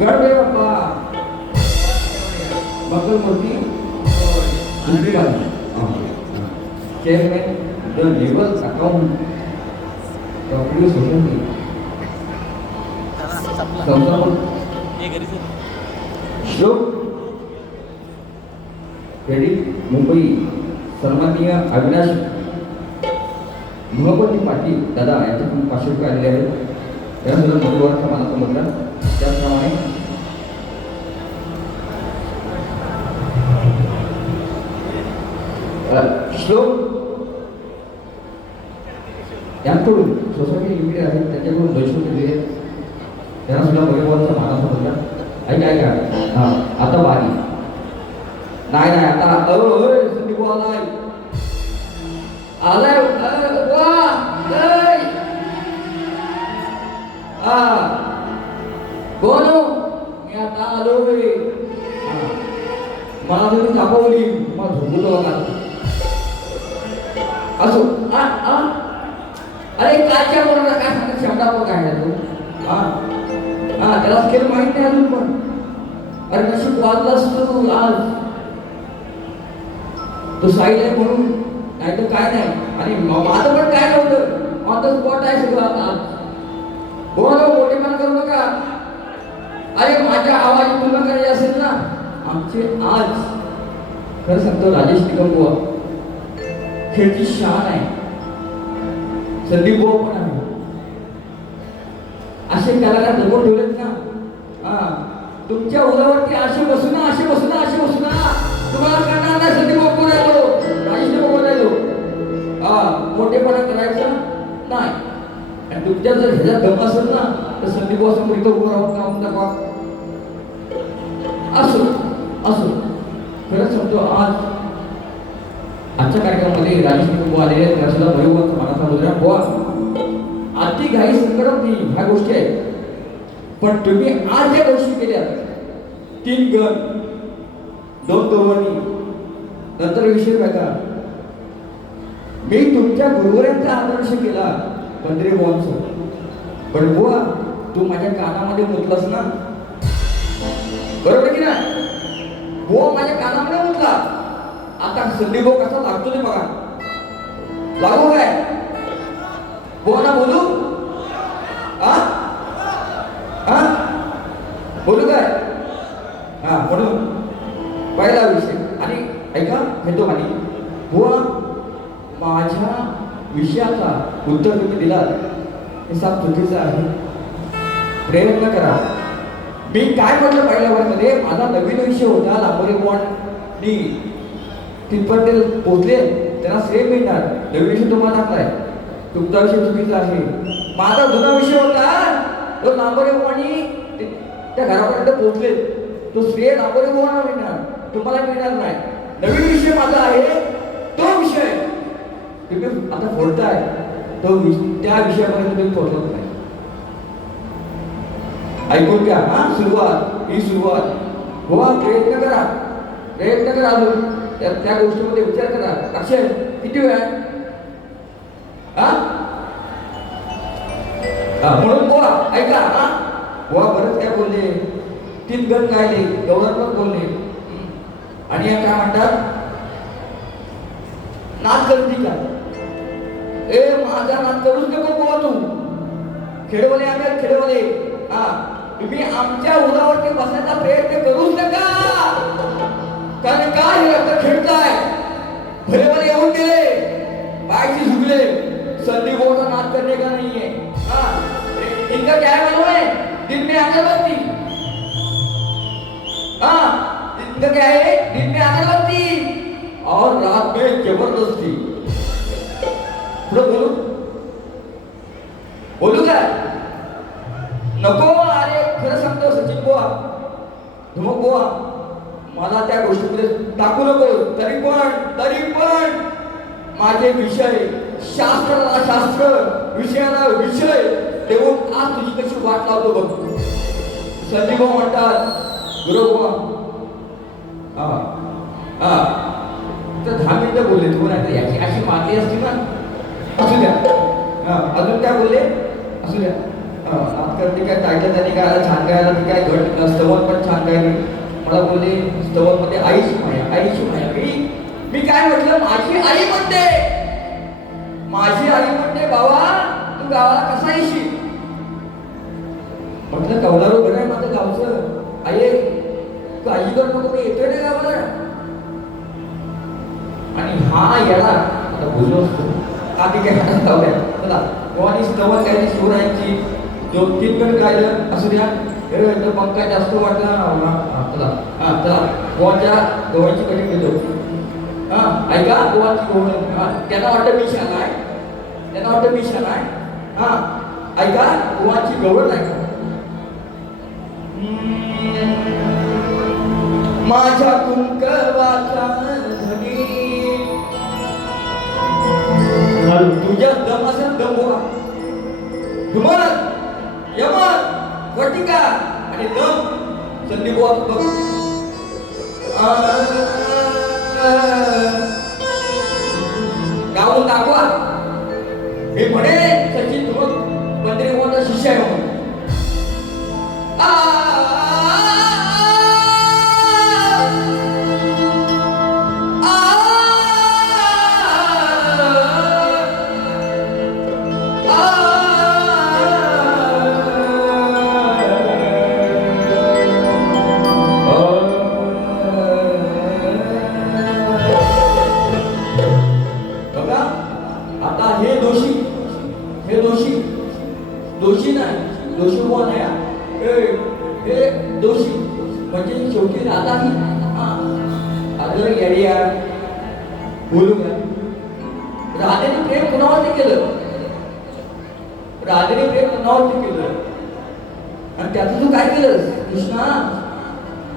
Ganpati Bappa Mangalmurti chairman the label account doctor social श्लोक credit Mumbai सन्माननीय अविनाश महपती पाटील दादा यांच्याकडून 500 रुपये आलेले आहेत. त्यानंतर मंगळवारचा मानाचा मुद्रा त्याचप्रमाणे श्लोक यांकडून सोसायटी लिमिटेड आहे त्यांच्याकडून 200 रुपये दिले. त्यांना सुद्धा मंगळवारचा मानाचा मुद्रा ऐका हा आता बारी नाही आता संदीप आलाय वा कोण मी आता आलोय. मला तुम्ही तापवली मला झोपलो बघा असो अरे कालच्या कोणाला काय सांगत शब्दा काय तू त्याला स्केल माहित नाही अजून पण अरे कशी वाजलास तू आज तो साईड आहे म्हणून नाही तर काय नाही. आणि माझं पण काय नव्हतं ऑन द स्पॉट आहे सगळं आता. मोठेपण करू नका. अरे माझ्या आवाज तुलना करायची असेल ना आमचे आज खरं सांगतो राजेश निकम बुवा खेळची शान आहे. संदीप बुवा पण आहे. असे कलाकार जमून ठेवलेत ना तुमच्या उरावरती असे बसू ना तुम्हाला करणार नाही. संदीप बुवा कोण आहे तो राजेश निकम कोण आहे तो मोठेपणा करायचं नाही. आणि तुमच्या जर ह्याच्यात दम असेल ना तर संदीप बुवा समोर इथं उभं राहून काम दाखवा. असो खरंच सांगतो आज आजच्या कार्यक्रमामध्ये राजेश निकम आलेले आहेत. त्याला बरोबर मनाचा मुद्रा बुवा आधी घाई संकट नाही ह्या गोष्टी आहेत. पण तुम्ही आज ज्या गोष्टी केल्या 3 गण 2 दोवणी नंतर विषय बघा मी तुमच्या गुरुवरांचा आदर्श केला पंधरे बुवांचा. पण बुवा तू माझ्या कानामध्ये मुतलास ना बरोबर की नाही. बुवा माझ्या कानामध्ये मुतला. आता संदीप भाऊ कसा लागतो ते बघा लागू काय बुवाना बोलू बोलू काय म्हणून पहिला विषय. आणि ऐका घेतो आणि बुवा माझ्या विषयाचा उत्तर तुम्ही दिलात हे साप चुकीचं आहे. प्रयत्न करा. मी काय म्हटलं पहिल्या वर्गामध्ये माझा नवीन विषय होता लांबोरे बॉन्डनी तिथपर्यंत पोहोचले त्यांना श्रेय मिळणार. नवीन विषय तुम्हाला टाकलाय तुमचा विषय चुकीचा आहे. माझा जुना विषय होता तो लांबोरे बॉन्डनी त्या घरापर्यंत पोहोचले तो श्रेय लांबोरे बॉन्डला मिळणार तुम्हाला मिळणार नाही. नवीन विषय माझा आहे तो विषय तुम्ही आता फोडताय तो त्या विषयापर्यंत तुम्ही पोहोचत नाही. ऐकून घ्या ही सुरुवात गोवा प्रयत्न करा अजून त्या गोष्टीमध्ये विचार करा. अक्षय किती वेळ आहे म्हणून गोवा ऐका गोवा बरंच काय बोलले 3 गण गायले गौरव पण बोलले. आणि या काय म्हणतात नाच करती का माझा नाच करूच नको गोवा तू खेळवले आम्ही खेळवले तुम्ही आमच्या उरावरती बसायचा प्रयत्न करूच नका. कारण काय हे रक्त खेळताय भलेभले येऊन गेले पायची झुकले. संदीप भाऊचा नाच करणे का नाहीये इनका क्या मालूम है दिन में अगरबत्ती इनका क्या है दिन में अगरबत्ती और रात में जबरदस्ती. बोलू काय नको. अरे खरं सांगतो सचिन बुवा धुमक बुवा मला त्या गोष्टीमध्ये टाकू नको. तरी पण माझे विषय शास्त्राला शास्त्र विषयाला विषय देऊन आज तुझी कशी वाट लावतो बघ. संजय भाऊ म्हणतात गुरु बुवा तर 10 मिनिटं बोलले तुम्हाला याची अशी माती असते ना असू द्या. अजून काय बोलले असू द्या. करते काय टाकलं त्यांनी काय छान गायला ती काय घट पाहिलं माझी आई म्हणते, माझी आई म्हणते बाबा तू गावाला कसा येशील? म्हटलं कौलारू बरं आहे माझं गावचं, आई तू आईकडे नको, मी येतोय ना गावाला. आणि हा येणार आता बोललो असतो का ती काय हातात लावल्या चला कोणी स्तवन काय शिवरायांची 2-3 गण गायलं असू द्या. पंखा जास्त वाटला चला चला गोवाच्या गोवाची कधी घेतो. ऐका गोवाची गोवण त्यांना वाटतं मी शान आहे, त्यांना वाटतं मी शान आहे. ऐका गोवाची गवळ ऐका. माझ्या कुंकवाचा धनी तुझ्या दम असेल दम बोला धुमन यमन वटिका आणि दम संदीप बघ. गावून दाखवा हे म्हणे सचिन धुमन मंदिर कोणता शिष्य आहे म्हणून. दोषी नाही, दोषी कोण आहे? हे दोषी म्हणजे शेवटी राधा ही अगं येड्या बोलू का? राधेने प्रेम कुणावरती केलं? राधेने प्रेम कुणावरती केलं? आणि त्याचं तू काय केलंस कृष्णा?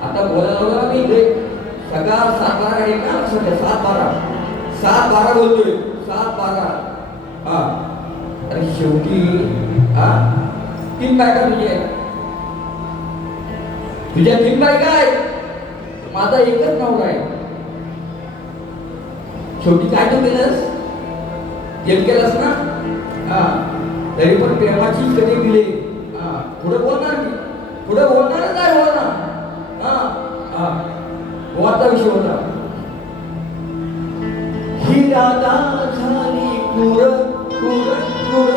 आता बोलायला लागला मी सगळा 7-12 आहे ना, सध्या 7-12 बोलतोय 7-12. आणि शेवटी 3 बायका तुझ्या 3 बायका आहेत, माझा एकच नवरा आहे. शेवटी काय तू केलंस? जेल केलंस ना. तरी पण प्रेमाची कधी दिली पुढे बोलणार मी, पुढे बोलणार काय होणार. गोवाचा विषय होता. ही राधा झाली कुर कुर कुर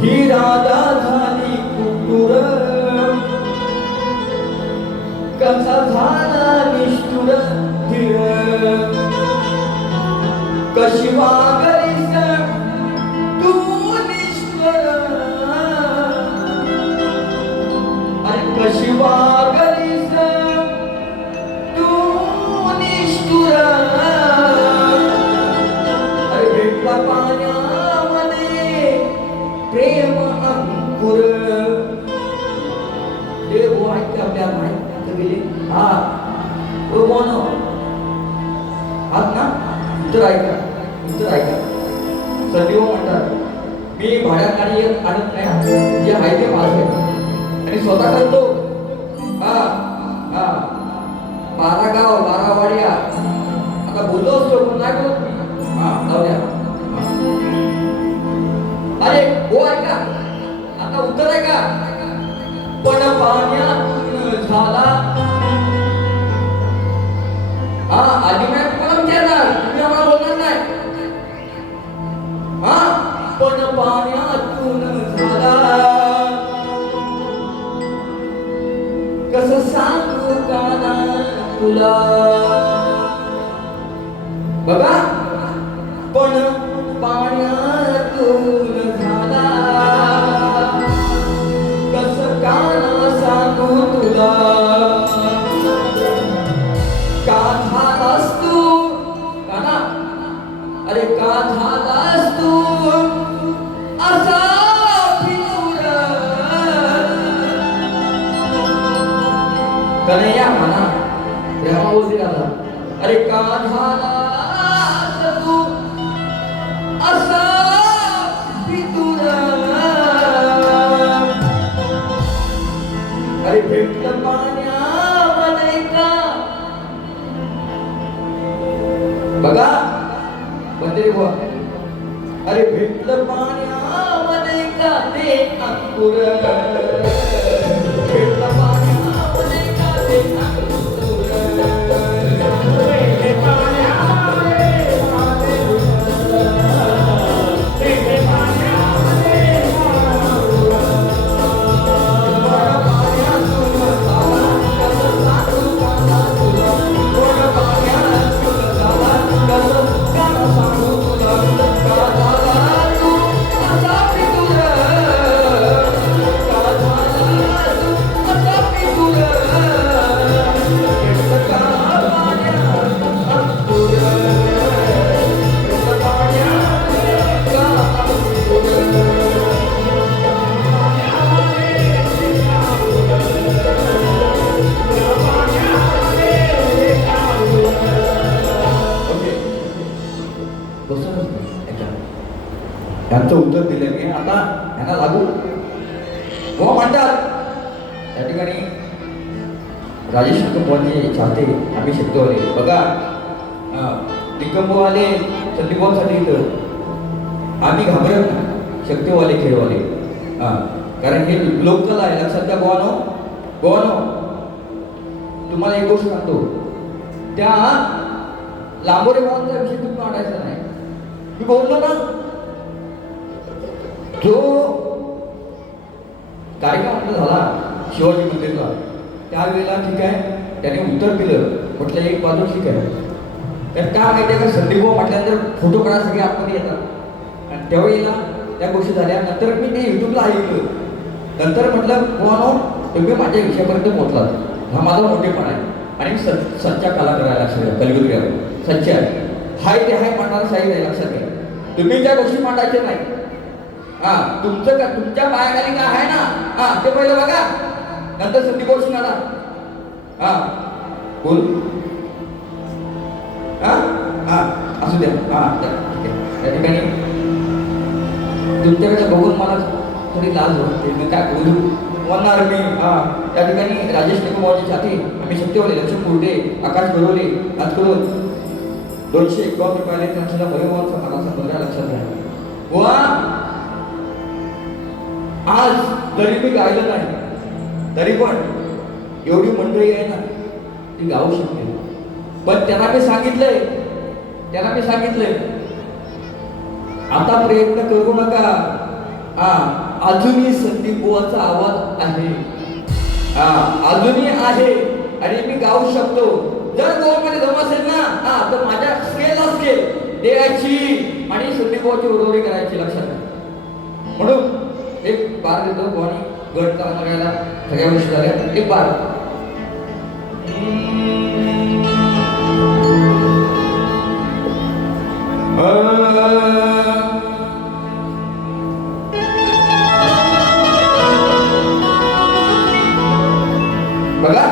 ही राधा झाली कुकुर कसा झाला निष्ठुर धीर कशी वागलीस तू निष्ठुर अरे कशी वागलीस तू निष्ठुर अरे भेटला पाण्यामध्ये प्रेम अंकुर देव ऐकते आपल्या माहिती गेले. ओ मोनो आत ना उत्तर ऐका, उत्तर ऐका. सदैव म्हणतात मी भाड्याखाली आणत नाही, जे आहे ते माझं आणि स्वतः करतो. 12 गाव 12 वाड्या आता बोललो असतो पण नाही बोलत मी. जाऊया. अरे हो ऐका आता उत्तर ऐका. पण पाण्यात झाला आधी नाही तुम्हाला विचारणार, तुम्ही आम्हाला बोलणार नाही. पण पाण्यातून झाला कसं सांगू काना तुला. बघा पण पाण्यातून झाला कसं काना सांगू तुला. का झालास तू काना, अरे का झालास तू असा फिरूर. कन्हैया म्हणा प्रेमा बोलते दादा. अरे का झालास तू असा फिरूर. अरे भेटलं पाण्यामध्ये का. बघा बंदे बुवा. अरे भेटलं पाण्यामध्ये का ते अंकुर. भेटलं पाण्यामध्ये का ते अंकुर. बुवा म्हणतात त्या ठिकाणी राजेश निकमबुवांचे चाहते आम्ही शक्तीवाले बघा निकमबुवा आले संदीपभाऊसाठी इथं आम्ही घाबरत नाही शक्तीवाले खेळवाले कारण हे लोककला आहे लक्षात द्या बुवानो तुम्हाला एक गोष्ट सांगतो त्या लांबोरे भावांचा विषय तुम्ही काढायचा नाही मी बोललो ना जो कार्यक्रम आपला झाला शिवाजी मंदिरला त्यावेळेला ठीक आहे त्याने उत्तर दिलं म्हटलं एक बाजू ठीक आहे तर काय माहिती आहे का संदीप म्हटल्यानंतर फोटो काढायसाठी आतमध्ये येतात आणि त्यावेळेला त्या गोष्टी झाल्या नंतर मी ते युट्यूबला ऐकलं नंतर म्हटलं बुवानो तुम्ही माझ्या विषयापर्यंत पोहोचलात हा माझा मोठेपणा आहे आणि सच्चा कलाकार आहे लक्षात घ्या कलगुरुयावर सच्चे आहे हाय ते हाय मांडणारा साहेब आहे लक्षात घ्या तुम्ही त्या गोष्टी मांडायच्या नाही तुमचं का तुमच्या पायाखाली काय आहे ना ते पहिलं बघा नंतर संदीप भाऊ शिंगाला बोल असू द्या त्या ठिकाणी तुमच्याकडे बघून मला थोडी लाज वाटते मी काय बोलू म्हणणार मी त्या ठिकाणी राजेश निकमबुवांची छाती आम्ही शक्तीवाले लक्ष्मण कुर्डे आकाश गरोले आज करून 251 रुपयाने त्यांच्या भगवानचा मला संबंध लक्षात घ्या बुवा आज जरी मी गायलं नाही तरी पण एवढी मंडळी आहे ना ती गाऊ शकते पण त्यांना मी सांगितलंय आता प्रयत्न करू नका अजूनही संदीप बुवाचा आवाज आहे अजूनही आहे आणि मी गाऊ शकतो जर गोवामध्ये दम असेल ना तर माझ्या स्केल द्यायची आणि संदीप बुवाची उडवणी करायची लक्षात म्हणून एक बार देतो बुवानी गट काम करायला सगळ्या गोष्टी झाल्या एक बार बघा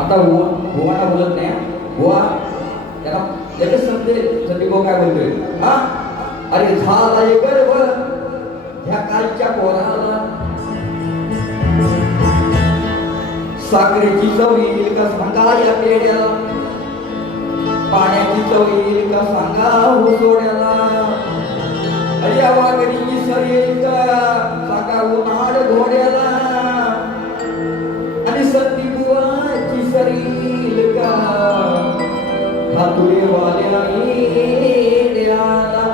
आता बुवाना बोलत नाही बुवा त्याला लगेच संदीप भाऊ काय बोलतोय अरे झाला गर्व ह्या कालच्या पोराला साखरेची चव येईल का सांगा या पेड्याला पाण्याची चव येईल का सांगा हो सोड्याला अरे वाघरीची सर येईल का सांगा उन्हाळ घोड्याला आणि संदीप बुवाची सरील का हातुले वाल्या येड्याला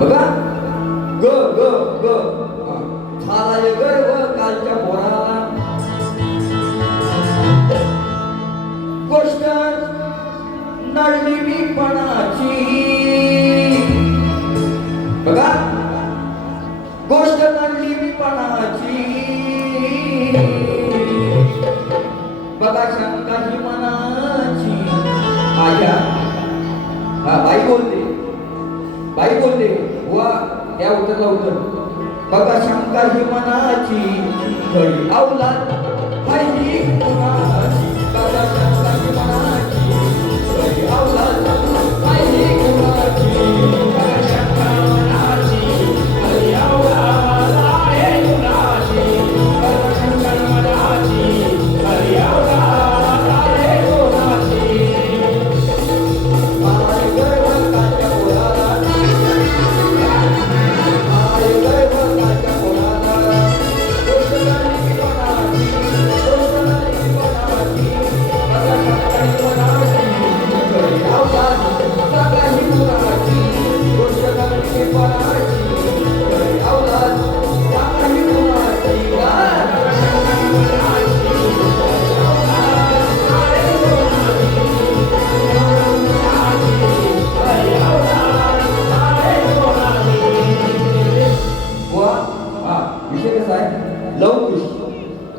बघा ग ग ग झालाय गर्व कालच्या पोराला गोष्ट नळली मीपणाची बघा गोष्ट नळली मीपणाची बघा शंका ही मनाची माझ्या बाई बोलते बुवा त्या उत्तरला उत्तर बघा शंका ही मनाची खरी अवलाद हाय ही कुणाची बघा शंका ही मनाची खरी अवलाद हाय ही कुणाची बघा शंका मनाची खरी अवलाद हाय कुणाची बघा शंका मनाची खरी अवलाद हाय कुणाची माय गर्व काच्या पोराला माय गर्व काच्या पोराला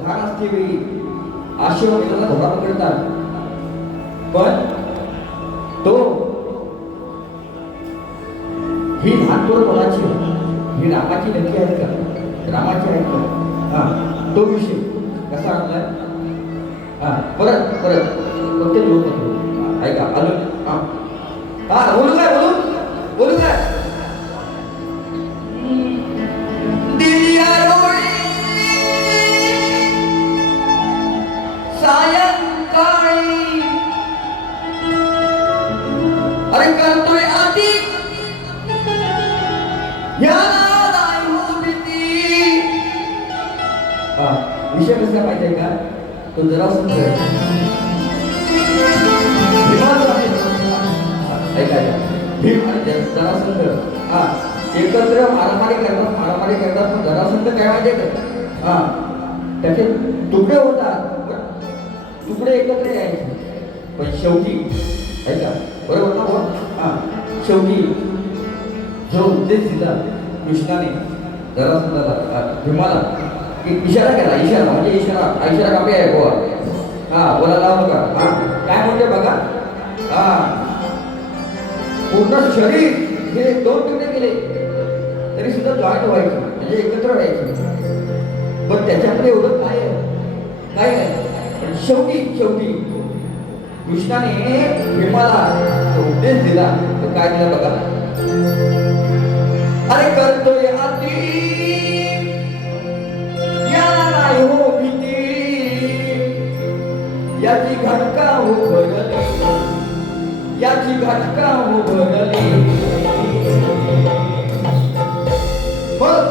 घाण असते वेळी आशीर्वादाला धोका पकडतात, पण तो ही लहान पोरं कोणाची, ही रामाची नक्की आहेत का? रामाची आहेत का? हा, तो विषय कसा आणलाय? हा, परत परत फक्त लोक ऐका, आलो. हा हा, बोलू काय, बोलू काय? दिल्या सायंकाळी अरे करतोय आधी विषय कसला माहिती आहे का? तो जरा जरासंध हा एकत्र मारामारी करतात पण जरासंध काय माहिती का? हा, त्याचे तुकडे होतात, तुकडे एकत्र यायचे, पण शेवटी ऐका बरोबर ना? हा, शेवटी जो उद्देश दिला कृष्णाने जरासंधाला, भीमाला इशारा केला, इशारा म्हणजे इशारा कापी आहे गोवा. हा, बोला लावू नका. हा, काय म्हणते बघा. हा, पूर्ण शरीर हे 2 तुकडे केले तरी सुद्धा जॉईंट व्हायचे, म्हणजे एकत्र व्हायचे, पण त्याच्यामध्ये एवढं काय आहे? पण शेवटी कृष्णाने भीमाला उपदेश दिला, तो काय दिला बघा. अरे करतोय आधी याला नाही हो भीती, याची घटका उघडली, मग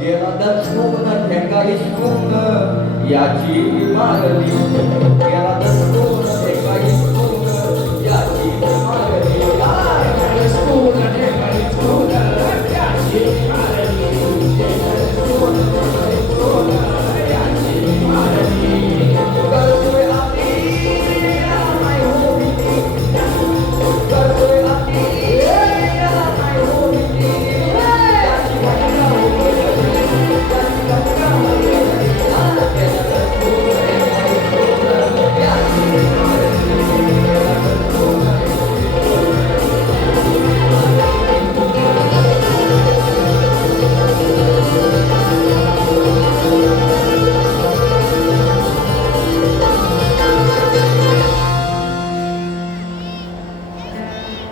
गेला दसपून ढेकाळी स्पून याची मारली, गेला दसपून ढेकाळी स्पून याची मारली, स्पून ढेकाळी स्पून याची मारली, करतोय आधी नाही हो भीती, करतोय आधी नाही हो भीती, याची घटका उघडली, याची घटका उघडली,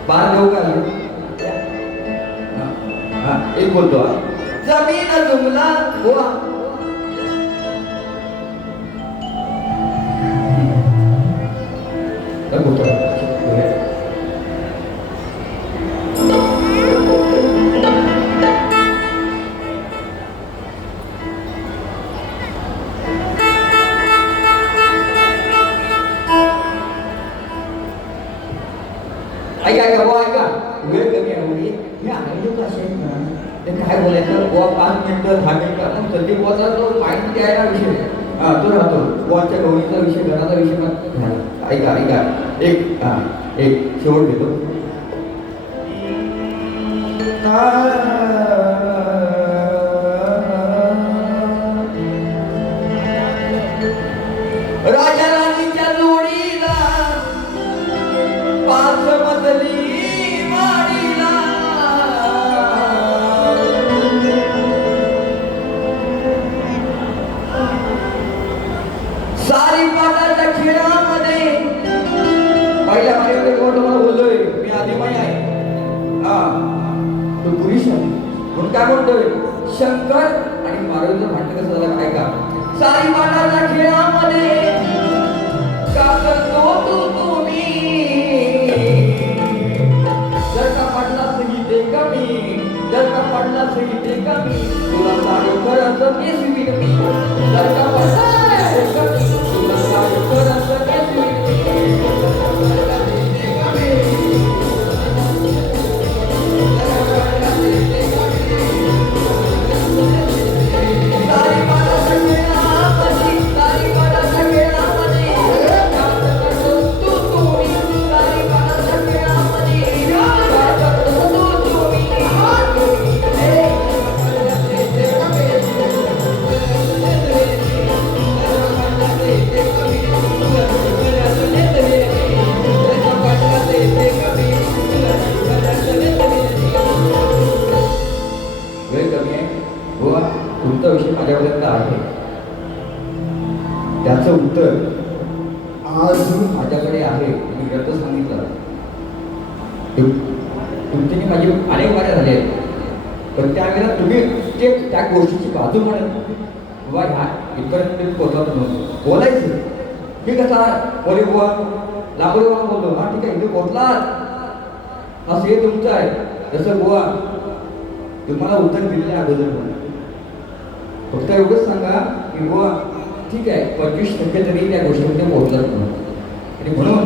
बार देऊ का? एक बोलतो, जमीन जुमला गोवा. ऐका बुवा, ऐका, वेळ कमी आहे. हे आहे लोक असे आहेत ना, ते काय बोलायचं बुवा, 5 मिनिटं 10 मिनिटं मग संदीप बुवाचा तो माहिती द्यायला विषय तो राहतो, बुवाच्या गवळीचा विषय, घराचा विषय पण ऐका एक शेवट घेतो. राजा राणीच्या जोडीला 5 मजली वाडीला, सारी पाटाच्या खेळामध्ये पहिल्या माझ्याकडे कोण तुम्हाला बोललोय मी आदिमाई आहे. हा, तो पुरुष आहे म्हणून काय म्हणतोय, शंकर आणि पार्वतीचं भांडण कसं झालं काय का? सारी पाटाच्या खेळामध्ये का करतो तुम्ही, जर का पडला सही कमी, जर का पडला सही कमी, तुला साडे करायचं केसवी मी, जर का पडला कमी, तुला साडे करायचं केसवी त्याचं उत्तर अजून माझ्याकडे आहे. मी ग्रंथ सांगितलं. तुमच्याने माझी अनेक वाऱ्या झाल्या आहेत, पण त्यावेळेला तुम्ही ते त्या गोष्टीची बाजू म्हणत बाबा ह्या इथपर्यंत तुम्ही पोहोचत नव्हतं बोलायचं. मी कसा बोले बुवा लांबडे बोललो, हा ठीक आहे इथे पोहोचलात असं हे तुमचं आहे. जसं बुवा तुम्हाला उत्तर दिलेलं अगोदर म्हणून फक्त एवढंच सांगा की बुवा ठीक आहे 25% तरी त्या गोष्टीमध्ये पोहोचलात म्हणून. आणि म्हणून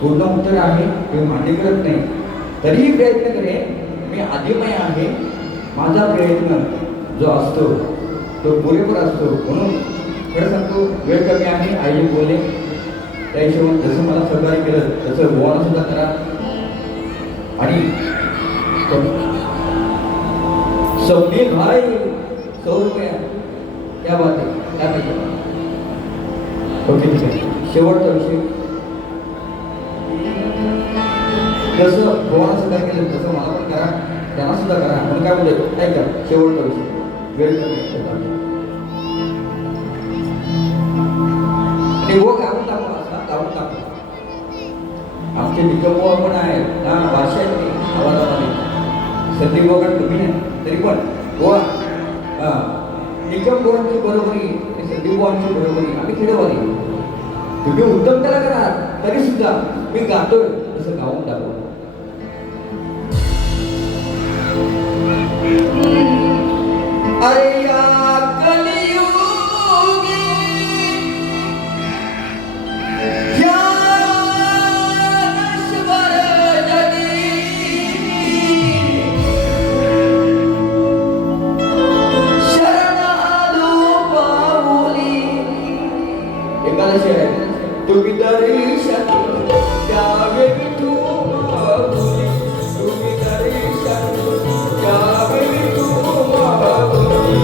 पूर्ण उत्तर आहे हे मान्य करत नाही, तरीही प्रयत्न करेन. मी आदिमय आहे. माझा प्रयत्न जो असतो तो पुरेपूर असतो. म्हणून खरं सांगतो वेळ कमी आहे. आई बोलले त्या हिशोबाने जसं मला सहकार्य केलं तसं गोवाला सुद्धा करा. आणि स्वप्नील भाई 100 रुपया क्या बात आहे क्या पाहिजे. ओके ठीक आहे. शेवटचा विषय जसं गोवाला सुद्धा केलं तसं मला पण करा, त्यांना सुद्धा करा. म्हणून काय बोलतो ऐका शेवटचा विषय वेळ कमी. आणि वो गावून टाकू असा गावून टाकू. आमचे निकमबुवा पण आहेत ना भाषेत आवाजामध्ये. संदीप बोगट तुम्ही नाही तरी पण गोवा निकमबुवांची बरोबरी आणि संदीप बुवांची बरोबरी आम्ही खेळवाली. तुम्ही उत्तम कला करा तरी सुद्धा मी गातोय तसं गावून टाकू. अरे या कलियुगी या नश्वर जगी शरण आलो पाऊली. एकाला शेर आहे तुम्ही दर्शन द्यावे विठू माऊली. तुम्ही दर्शन द्यावे विठू माऊली.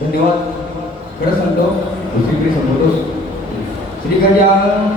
धन्यवाद. खरं सांगतो दुसरीकडे संबोधतो श्री गजानन